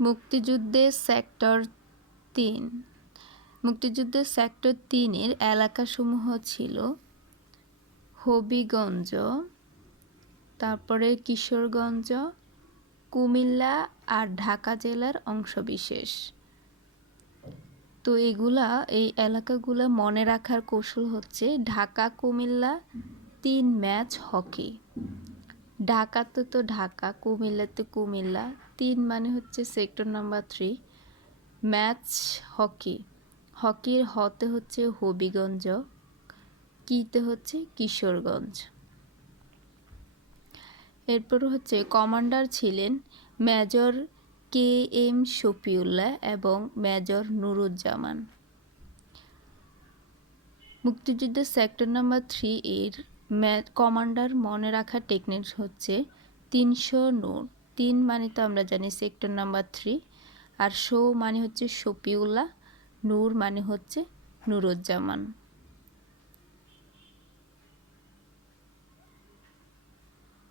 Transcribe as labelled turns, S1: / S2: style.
S1: মুক্তিযুদ্ধের সেক্টর তিন। মুক্তিযুদ্ধের সেক্টর তিনের এলাকাসমূহ ছিল হবিগঞ্জ, তারপরে কিশোরগঞ্জ, কুমিল্লা আর ঢাকা জেলার অংশবিশেষ। তো এগুলা, এই এলাকাগুলো মনে রাখার কৌশল হচ্ছে ঢাকা কুমিল্লা তিন ম্যাচ হকি। ঢাকাতে তো ঢাকা কুমিল্লাতে কুমিল্লা। তিন মানে হচ্ছে sector number three match hockey. হকির হতে হচ্ছে হবিগঞ্জ, কিতে হচ্ছে কিশোরগঞ্জ। এরপর হচ্ছে কমান্ডার ছিলেন মেজর কে এম শফিউল্লাহ এবং মেজর নুরুজ্জামান। মুক্তিযুদ্ধের সেক্টর নাম্বার থ্রি এর কমান্ডার মনে রাখার টেকনিক হচ্ছে তিনশো নূর তিন মানে তো আমরা জানি সেক্টর নাম্বার থ্রি আর শো মানে হচ্ছে শফিউল্লাহ, নূর মানে হচ্ছে নুরুজ্জামান।